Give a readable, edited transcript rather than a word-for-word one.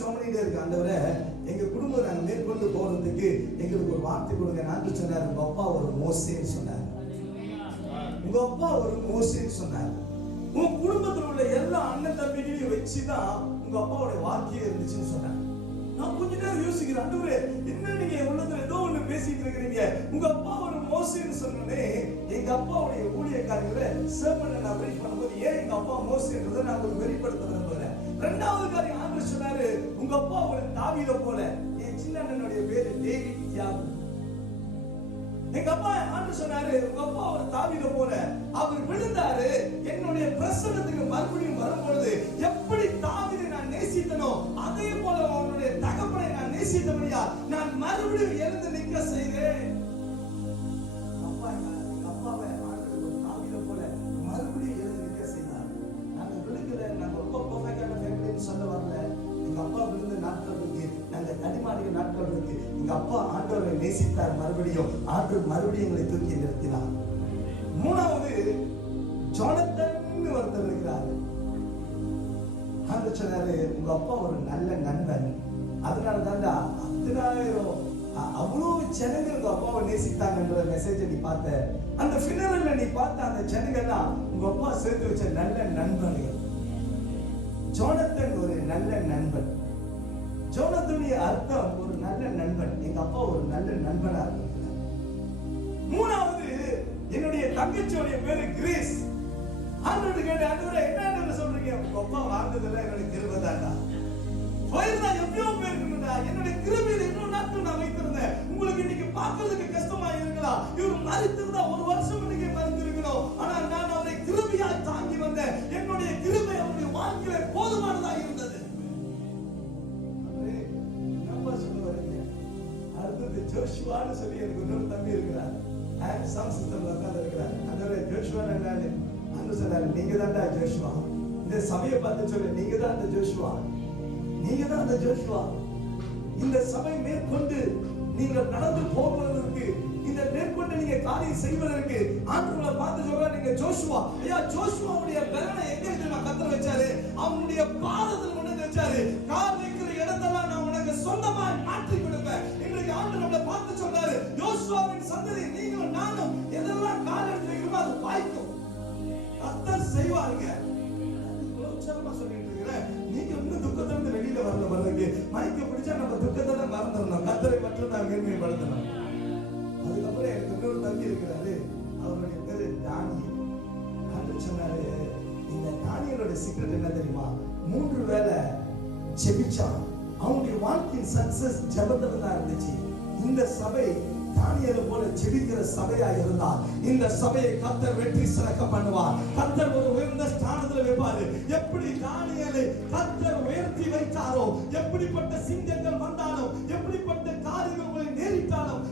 சோமனிட்டே இருக்கு. ஆண்டவரே, எங்க குடும்பம் நாங்க மேற்கொண்டு போறதுக்கு எங்களுக்கு ஒரு வார்த்தை கொடுங்க. நான் சொன்னார், உங்க அப்பா ஒரு மோசேன்னு சொன்னார். உங்க அப்பா ஒரு மோசேன்னு சொன்னார். உங்க குடும்பத்தில் உள்ள எல்லா அண்ணன் தம்பிகளையும் வச்சுதான் உங்க அப்பாவுடைய வார்த்தையே இருந்துச்சுன்னு சொன்னார். நான் கொஞ்ச நேரம் யோசிக்கிறேன், ஆண்டவரே என்ன நீங்க உள்ளத்துல ஏதோ ஒண்ணு பேசிட்டு இருக்கிறீங்க. உங்க அப்பா ஒரு மோசேன்னு சொன்னே, எங்க அப்பாவுடைய ஊழியக்காரங்களை சேவனை நான் வெரி பண்ணும்போது ஏன் எங்க அப்பா மோசேன்றதை நான் உங்களுக்கு வெளிப்படுத்த விரும்புகிறேன். ரெண்டாவது காரியம் ஆண்டவர் சொன்னாரு, உங்க அப்பா ஒரு தாவீதை போல. என் சின்ன அண்ணனுடைய பேரு டேவிட் தியாகு. எங்க அப்பா ஆண்டவர் சொன்னாரு, உங்க அப்பா ஒரு தாவீதை போல. அவர் விழுந்தாரு, என்னுடைய பிரசன்னத்துக்கு மறுபடியும் வரும்பொழுது எப்படி தாவீதை நான் நேசித்தனோ அதே போல அவனுடைய தகப்பனை நான் நேசித்தபடியா நான் மறுபடியும் எழுந்து நிற்க செய்கிறேன். அப்பாவை ஆண்டவர் ஒரு தாவீதை போல மறுபடியும் எழுந்து நிற்க செய்தார். நாங்க விழுகல, நாங்க ரொம்ப பர்ஃபெக்டான ஃபேமிலின்னு சொல்ல வரல. எங்க அப்பா விழுந்த நாட்கள் இருக்கு, நாங்க தடிமாடிய நாட்கள் இருக்கு. எங்க அப்பா ஆண்டவரை நேசித்தார். ஆண்டவர் மறுபடியும் எங்களை தூக்கி நிறுத்தினார். மூணாவது ஜோனத்தன் ஒருத்தர் இருக்கிறார். ஆண்டவர் சொன்னாரு, உங்க அப்பா ஒரு நல்ல நண்பன். அதனால தான்டா 10,000 அவ்வளவு ஜனங்கள் உங்க அப்பாவை நேசித்தாங்கன்ற மெசேஜ் நீ பார்த்த. அந்த ஃபினரல்ல நீ பார்த்த அந்த ஜனங்கள்லாம் உங்க அப்பா சேர்த்து வச்ச நல்ல நண்பர்கள். ஜோனத்தன் ஒரு நல்ல நண்பன். ஜோனத்துடைய அர்த்தம் ஒரு நல்ல நண்பன். எங்க அப்பா ஒரு நல்ல நண்பனா இருக்கிறார். மூணாவது என்னுடைய தங்கச்சியோடைய பேரு கிரேஸ். ஆண்டவர் கேட்ட, ஆண்டவரே என்ன சொல்றீங்க? உங்க அப்பா வாழ்ந்ததுல என்னுடைய கிருபை தான்டா. வயதுல எவ்வளவு பேர் இருக்குடா, என்னுடைய கிருபையில எவ்வளவு நாட்கள் நான் வைத்திருந்தேன். உங்களுக்கு இன்னைக்கு பார்க்கிறதுக்கு கஷ்டமா இருக்கலாம். இவர் மரித்திருந்தா 1 வருஷம் இன்னைக்கு மரித்திருக்கணும். ஆனா நான் அவரை கிருபையா தாங்கி வந்தேன். என்னுடைய கிருபை அவருடைய வாழ்க்கையில போதுமானதா இருந்தது. அடுத்தது ஜோஷுவான்னு சொல்லி எனக்கு இன்னொரு தம்பி இருக்கிறார். சம்ஸ்கிருதம் உட்கார்ந்து இருக்கிறார். அந்த ஜோஷுவா என்னன்னு அன்று சொன்னாரு, நீங்க தான்டா ஜோஷுவா. இந்த சபையை பார்த்து சொல்லு, நீங்க தான் அந்த ஜோஷுவா, நீங்க தான் அந்த ஜோஷுவா. இந்த சபை மேற்கொண்டு நீங்கள் நடந்து போவதற்கு, இந்த மேற்கொண்டு நீங்க காரியம் செய்வதற்கு ஆண்டவரை பார்த்து சொல்ற, நீங்க ஜோஷுவா. ஐயா, ஜோஷுவாவுடைய பெலனை எங்க தெரியுமா கத்தர் வச்சாரு? அவனுடைய பாதத்தில் கொண்டு வச்சாரு. கால் வைக்கிற இடத்தெல்லாம் நான் உனக்கு சொந்தமா மாற்றி கொடுப்பேன். இன்றைக்கு ஆண்டவர் நம்மளை பார்த்து சொல்றாரு, யோசுவாவின் சந்ததி நீங்களும் நானும் எதெல்லாம் கால் எடுத்து வைக்கிறோமோ அது வாய்க்கும். கத்தர் செய்வாருங்க. உற்சாகமா சொல்லிட்டு இருக்கிறேன். நீங்க இன்னும் துக்கத்திலிருந்து வெளியில வர்றதுக்கு மைக்க பிடிச்சா நம்ம துக்கத்தை தான் மறந்துடணும். கத்தரை மட்டும் தான் மேன்மைப்படுத்தணும். அதுக்கப்புறம் எனக்கு இன்னொரு தம்பி இருக்கிறாரு. அவருடைய பேரு தானியல். ஆண்டவர் சொன்னாரு, இந்த தானியலோட சீக்ரெட் என்ன தெரியுமா? 3 வேளை ஜெபிச்சான். அவனுடைய வாழ்க்கையின் சக்சஸ் ஜெபத்துல தான் இருந்துச்சு. இந்த சபை தானியேலை போல ஜெபிக்கிற சபையா இருந்தால் இந்த சபையை கர்த்தர் வெற்றி சிறக்க பண்ணுவார். கர்த்தர் ஒரு உயர்ந்த ஸ்தானத்துல வைப்பாரு. எப்படி தானியேலை கர்த்தர் உயர்த்தி வைத்தாரோ, எப்படிப்பட்ட சிங்கங்கள் வந்தாலும், எப்படிப்பட்ட காரியங்கள் உங்களை நேரிட்டாலும்